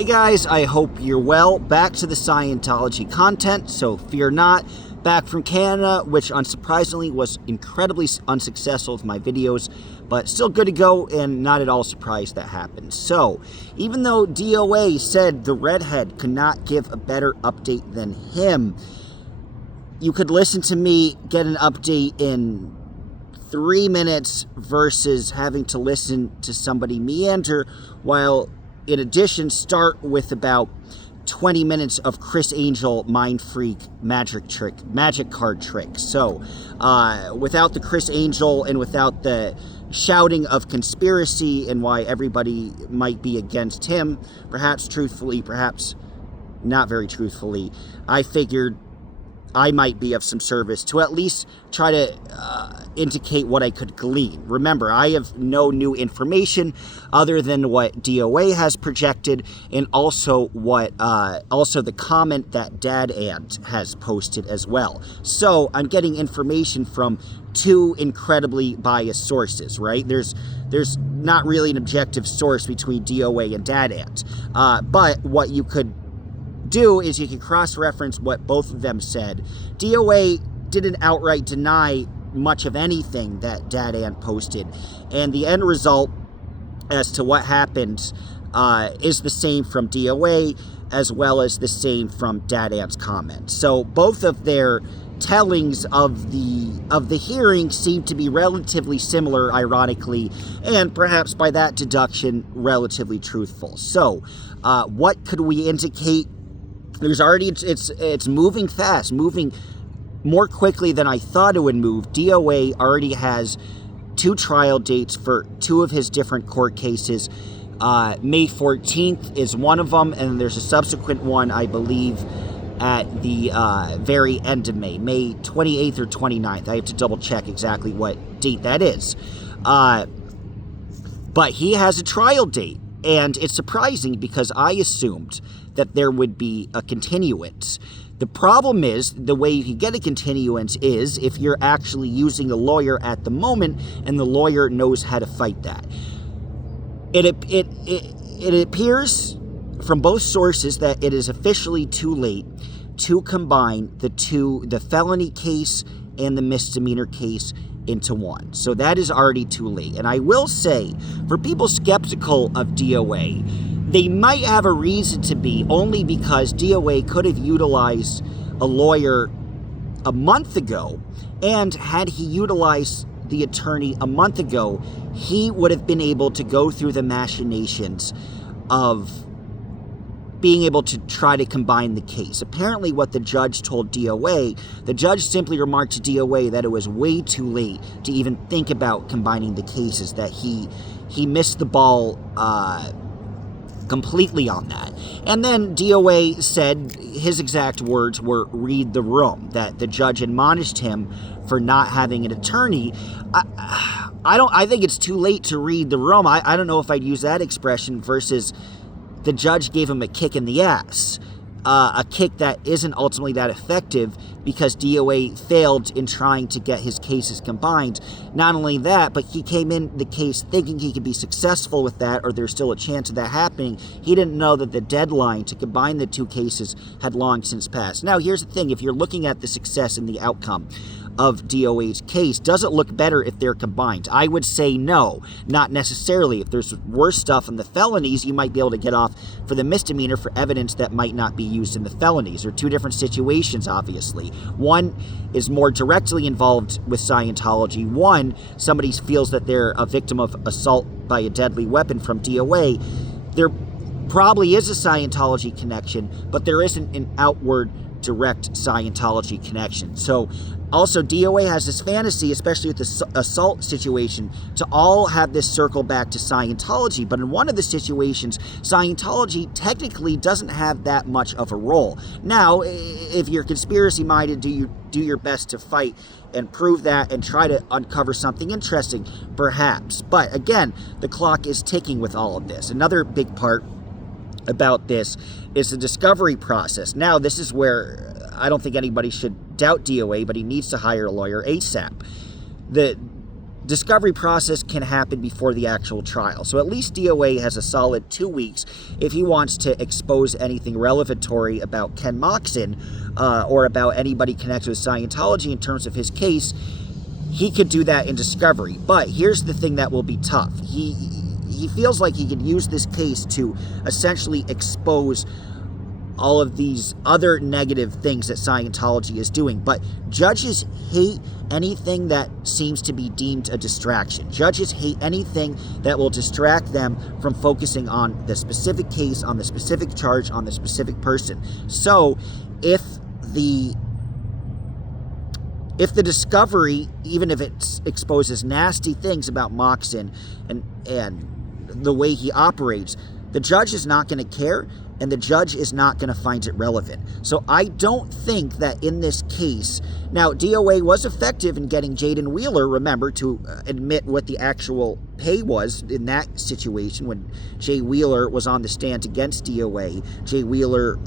Hey guys, I hope you're well. Back to the Scientology content, so fear not. Back from Canada, which unsurprisingly was incredibly unsuccessful with my videos, but still good to go and not at all surprised that happened. So, even though DOA said the redhead could not give a better update than him, you could listen to me get an update in 3 minutes versus having to listen to somebody meander, while in addition start with about 20 minutes of Chris Angel mind freak magic card trick. So without the Chris Angel and without the shouting of conspiracy and why everybody might be against him, perhaps truthfully, perhaps not very truthfully, I figured I might be of some service to at least try to indicate what I could glean. Remember, I have no new information other than what DOA has projected, and also what also the comment that Dad Ant has posted as well. So I'm getting information from two incredibly biased sources, right? There's not really an objective source between DOA and Dad Ant, but what you could do is you can cross-reference what both of them said. DOA didn't outright deny much of anything that Dad Ant posted, and the end result as to what happened is the same from DOA as well as the same from Dad Ant's comment. So both of their tellings of the hearing seem to be relatively similar, ironically, and perhaps by that deduction relatively truthful. So what could we indicate? There's already, it's moving fast, moving more quickly than I thought it would move. DOA already has 2 trial dates for 2 of his different court cases. May 14th is one of them, and there's a subsequent one, I believe, at the very end of May, May 28th or 29th. I have to double check exactly what date that is. But he has a trial date, and it's surprising because I assumed that there would be a continuance. The problem is, the way you can get a continuance is if you're actually using a lawyer at the moment and the lawyer knows how to fight that. It appears from both sources that it is officially too late to combine the felony case and the misdemeanor case into one. So that is already too late. And I will say, for people skeptical of DOA, they might have a reason to be, only because DOA could have utilized a lawyer a month ago, and had he utilized the attorney a month ago, he would have been able to go through the machinations of being able to try to combine the case. Apparently what the judge told DOA, the judge simply remarked to DOA that it was way too late to even think about combining the cases, that he missed the ball completely on that. And then DOA said, his exact words were, read the room, that the judge admonished him for not having an attorney. I think it's too late to read the room. I don't know if I'd use that expression versus the judge gave him a kick in the ass. A kick that isn't ultimately that effective because DOA failed in trying to get his cases combined. Not only that, but he came in the case thinking he could be successful with that, or there's still a chance of that happening. He didn't know that the deadline to combine the 2 cases had long since passed. Now, here's the thing. If you're looking at the success and the outcome of DOA's case, does it look better if they're combined? I would say no, not necessarily. If there's worse stuff in the felonies, you might be able to get off for the misdemeanor for evidence that might not be used in the felonies. They're 2 different situations, obviously. One is more directly involved with Scientology. One, somebody feels that they're a victim of assault by a deadly weapon from DOA. There probably is a Scientology connection, but there isn't an outward direct Scientology connection. So also, DOA has this fantasy, especially with the assault situation, to all have this circle back to Scientology. But in one of the situations, Scientology technically doesn't have that much of a role. Now, if you're conspiracy-minded, do your best to fight and prove that and try to uncover something interesting, perhaps. But again, the clock is ticking with all of this. Another big part about this is the discovery process. Now, this is where I don't think anybody should doubt DOA, but he needs to hire a lawyer ASAP. The discovery process can happen before the actual trial. So at least DOA has a solid 2 weeks if he wants to expose anything revelatory about Ken Moxon or about anybody connected with Scientology in terms of his case. He could do that in discovery. But here's the thing that will be tough. He feels like he could use this case to essentially expose all of these other negative things that Scientology is doing. But judges hate anything that seems to be deemed a distraction. Judges hate anything that will distract them from focusing on the specific case, on the specific charge, on the specific person. So if the discovery, even if it exposes nasty things about Moxon and the way he operates, the judge is not going to care, and the judge is not going to find it relevant. So I don't think that in this case, now DOA was effective in getting Jaden Wheeler, remember, to admit what the actual pay was in that situation when Jay Wheeler was on the stand against DOA. Jay Wheeler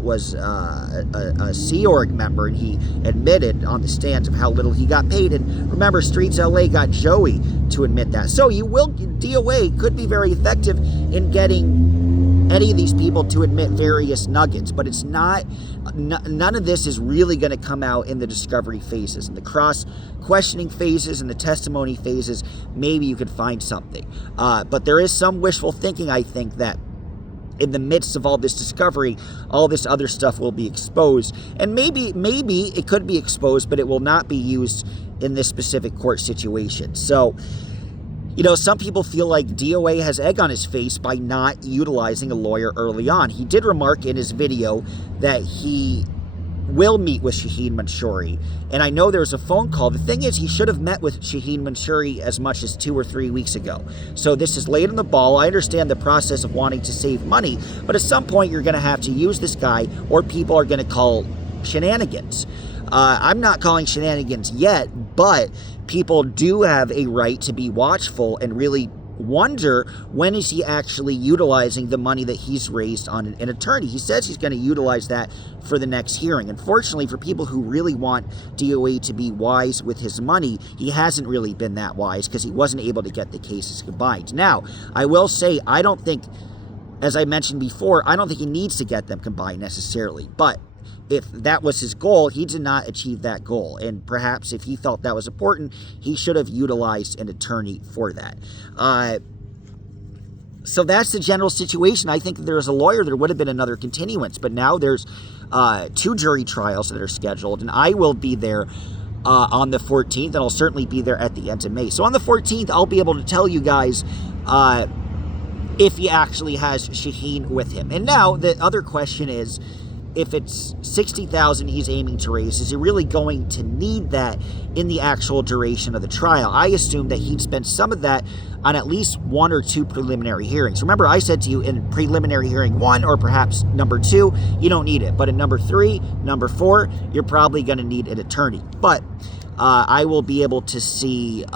was a Sea Org member, and he admitted on the stand of how little he got paid. And remember, Streets LA got Joey to admit that. So DOA could be very effective in getting any of these people to admit various nuggets, but it's not, none of this is really going to come out in the discovery phases. In the cross-questioning phases and the testimony phases, maybe you could find something. But there is some wishful thinking, I think, that in the midst of all this discovery, all this other stuff will be exposed. And maybe it could be exposed, but it will not be used in this specific court situation. So, some people feel like DOA has egg on his face by not utilizing a lawyer early on. He did remark in his video that he will meet with Shaheen Mansouri, and I know there's a phone call. The thing is, he should have met with Shaheen Mansouri as much as 2 or 3 weeks ago. So this is late in the ball. I understand the process of wanting to save money, but at some point you're going to have to use this guy, or people are going to call shenanigans. I'm not calling shenanigans yet, but people do have a right to be watchful and really wonder, when is he actually utilizing the money that he's raised on an attorney? He says he's going to utilize that for the next hearing. Unfortunately, for people who really want DOA to be wise with his money, he hasn't really been that wise because he wasn't able to get the cases combined. Now, I will say, I don't think, as I mentioned before, I don't think he needs to get them combined necessarily, but if that was his goal, he did not achieve that goal. And perhaps if he felt that was important, he should have utilized an attorney for that. So that's the general situation. I think if there was a lawyer, there would have been another continuance. But now there's 2 jury trials that are scheduled, and I will be there on the 14th, and I'll certainly be there at the end of May. So on the 14th, I'll be able to tell you guys if he actually has Shaheen with him. And now the other question is, if it's $60,000 he's aiming to raise, is he really going to need that in the actual duration of the trial? I assume that he'd spend some of that on at least 1 or 2 preliminary hearings. Remember, I said to you in preliminary hearing 1 or perhaps number 2, you don't need it. But in number 3, number 4, you're probably going to need an attorney. But I will be able to see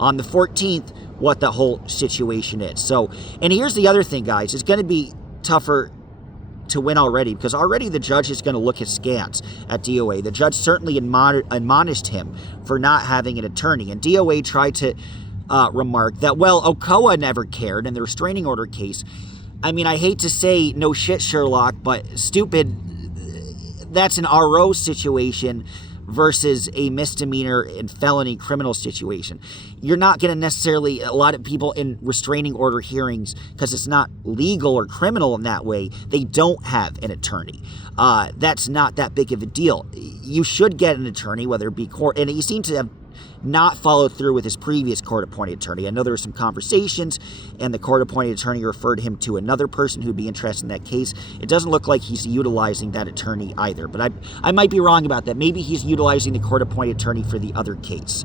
on the 14th what the whole situation is. So, and here's the other thing, guys. It's going to be tougher to win already, because already the judge is going to look askance at DOA. The judge certainly admonished him for not having an attorney. And DOA tried to remark that, well, Okoa never cared in the restraining order case. I mean, I hate to say no shit, Sherlock, but stupid, that's an RO situation versus a misdemeanor and felony criminal situation. You're not going to necessarily, a lot of people in restraining order hearings, because it's not legal or criminal in that way, they don't have an attorney. That's not that big of a deal. You should get an attorney, whether it be court, and he seemed to have not followed through with his previous court-appointed attorney. I know there were some conversations, and the court-appointed attorney referred him to another person who'd be interested in that case. It doesn't look like he's utilizing that attorney either, but I might be wrong about that. Maybe he's utilizing the court-appointed attorney for the other case.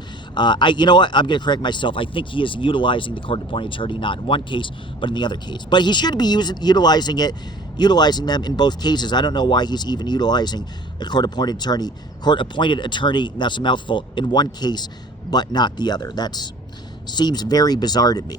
You know what? I'm going to correct myself. I think he is utilizing the court-appointed attorney not in one case, but in the other case. But he should be utilizing them in both cases. I don't know why he's even utilizing a court-appointed attorney, and that's a mouthful, in one case, but not the other. That seems very bizarre to me.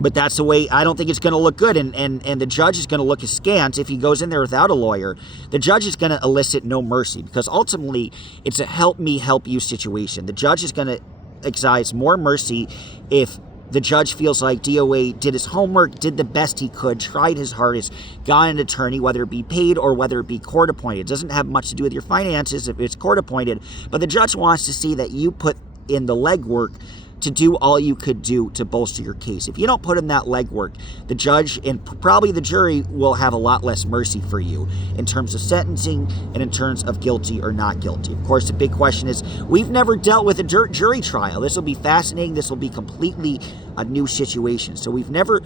But that's the way. I don't think it's going to look good, and the judge is going to look askance if he goes in there without a lawyer. The judge is going to elicit no mercy, because ultimately it's a help me help you situation. The judge is going to exercise more mercy if the judge feels like DOA did his homework, did the best he could, tried his hardest, got an attorney, whether it be paid or whether it be court appointed. It doesn't have much to do with your finances if it's court appointed, but the judge wants to see that you put in the legwork to do all you could do to bolster your case. If you don't put in that legwork, the judge and probably the jury will have a lot less mercy for you in terms of sentencing and in terms of guilty or not guilty. Of course, the big question is, we've never dealt with a jury trial. This will be fascinating. This will be completely a new situation. So we've never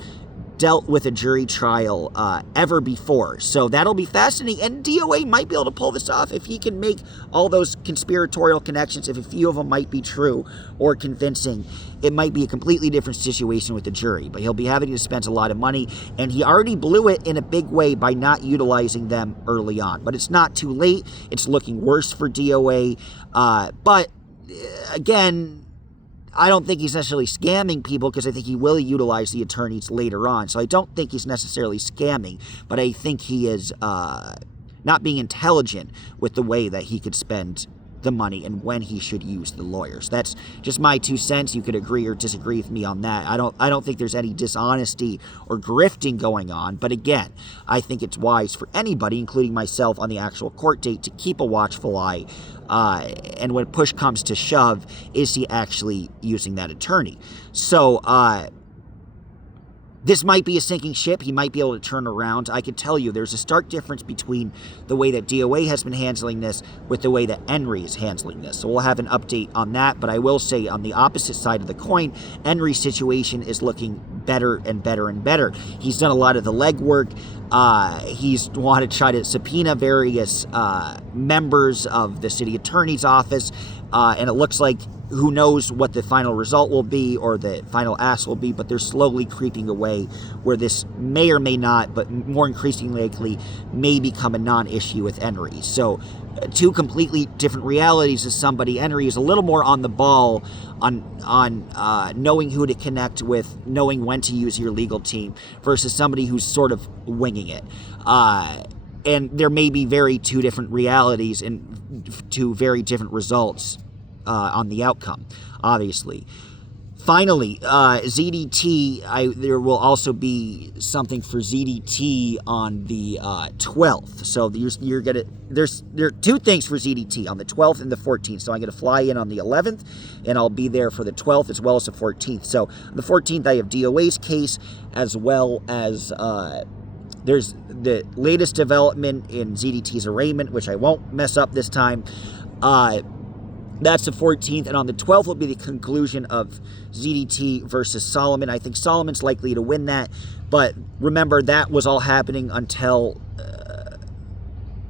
dealt with a jury trial ever before. So that'll be fascinating, and DOA might be able to pull this off if he can make all those conspiratorial connections. If a few of them might be true or convincing, it might be a completely different situation with the jury, but he'll be having to spend a lot of money, and he already blew it in a big way by not utilizing them early on. But it's not too late. It's looking worse for DOA, but again, I don't think he's necessarily scamming people, because I think he will utilize the attorneys later on. So I don't think he's necessarily scamming, but I think he is not being intelligent with the way that he could spend the money and when he should use the lawyers. That's just my 2 cents. You could agree or disagree with me on that. I don't think there's any dishonesty or grifting going on, but again, I think it's wise for anybody, including myself, on the actual court date to keep a watchful eye. And when push comes to shove, is he actually using that attorney? So this might be a sinking ship. He might be able to turn around. I can tell you there's a stark difference between the way that DOA has been handling this with the way that Henry is handling this. So we'll have an update on that. But I will say, on the opposite side of the coin, Henry's situation is looking better and better and better. He's done a lot of the legwork. He's wanted to try to subpoena various members of the city attorney's office. And it looks like, who knows what the final result will be or the final ask will be, but they're slowly creeping away where this may or may not, but more increasingly likely, may become a non-issue with Henry. So two completely different realities as somebody. Henry is a little more on the ball on knowing who to connect with, knowing when to use your legal team, versus somebody who's sort of winging it. And there may be two different realities and two very different results on the outcome, obviously. Finally, ZDT, there will also be something for ZDT on the 12th. So you're gonna, there are two things for ZDT on the 12th and the 14th. So I'm going to fly in on the 11th, and I'll be there for the 12th as well as the 14th. So on the 14th, I have DOA's case, as well as there's the latest development in ZDT's arraignment, which I won't mess up this time. That's the 14th, and on the 12th will be the conclusion of ZDT versus Solomon. I think Solomon's likely to win that, but remember, that was all happening until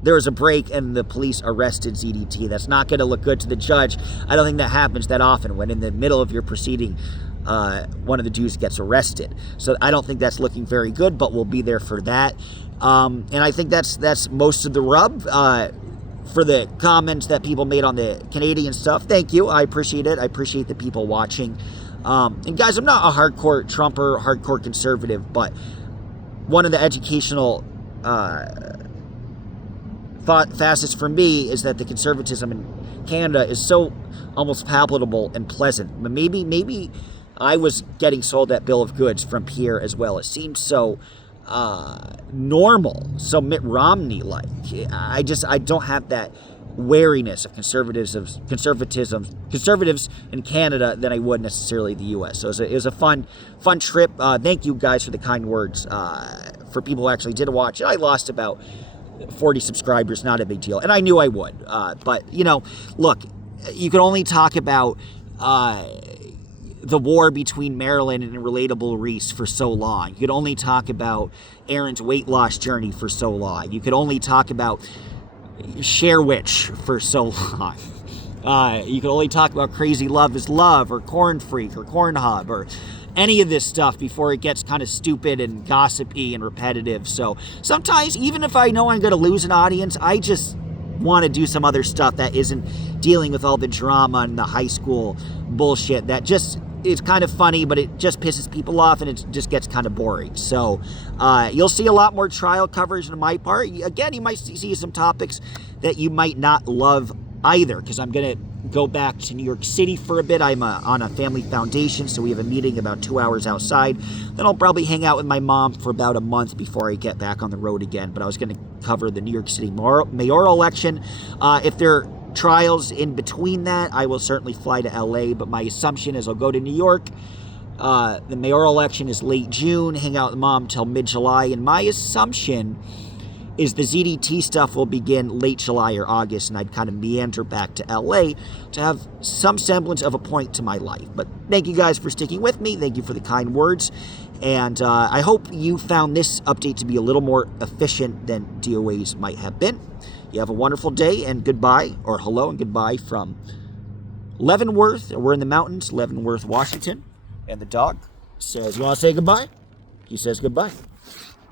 there was a break and the police arrested ZDT. That's not going to look good to the judge. I don't think that happens that often, when in the middle of your proceeding, one of the dudes gets arrested. So I don't think that's looking very good, but we'll be there for that. And I think that's most of the rub. For the comments that people made on the Canadian stuff, thank you. I appreciate it. I appreciate the people watching. And guys, I'm not a hardcore Trumper, hardcore conservative, but one of the educational facets for me is that the conservatism in Canada is so almost palpable and pleasant. But maybe I was getting sold that bill of goods from Pierre as well. It seems so normal, so Mitt Romney-like. I don't have that wariness of conservatives in Canada than I would necessarily the U.S. So it was a fun trip. Thank you guys for the kind words. For people who actually did watch it, I lost about 40 subscribers. Not a big deal, and I knew I would. But look, you can only talk about the war between Maryland and Relatable Reese for so long. You could only talk about Aaron's weight loss journey for so long. You could only talk about Sharewitch for so long. You could only talk about Crazy Love is Love or Corn Freak or Corn Hub or any of this stuff before it gets kind of stupid and gossipy and repetitive. So sometimes, even if I know I'm going to lose an audience, I just want to do some other stuff that isn't dealing with all the drama and the high school bullshit that just it's kind of funny, but it just pisses people off, and it just gets kind of boring. So you'll see a lot more trial coverage on my part. Again, you might see some topics that you might not love either, because I'm going to go back to New York City for a bit. I'm on a family foundation, so we have a meeting about 2 hours outside. Then I'll probably hang out with my mom for about a month before I get back on the road again. But I was going to cover the New York City mayoral election. If there are trials in between that, I will certainly fly to LA, but my assumption is I'll go to New York. The mayoral election is late June, hang out with mom till mid-July, and my assumption is the ZDT stuff will begin late July or August, and I'd kind of meander back to LA to have some semblance of a point to my life. But thank you guys for sticking with me. Thank you for the kind words. And I hope you found this update to be a little more efficient than DOA's might have been. You have a wonderful day, and goodbye, or hello and goodbye from Leavenworth. We're in the mountains, Leavenworth, Washington. And the dog says, you want to say goodbye? He says goodbye.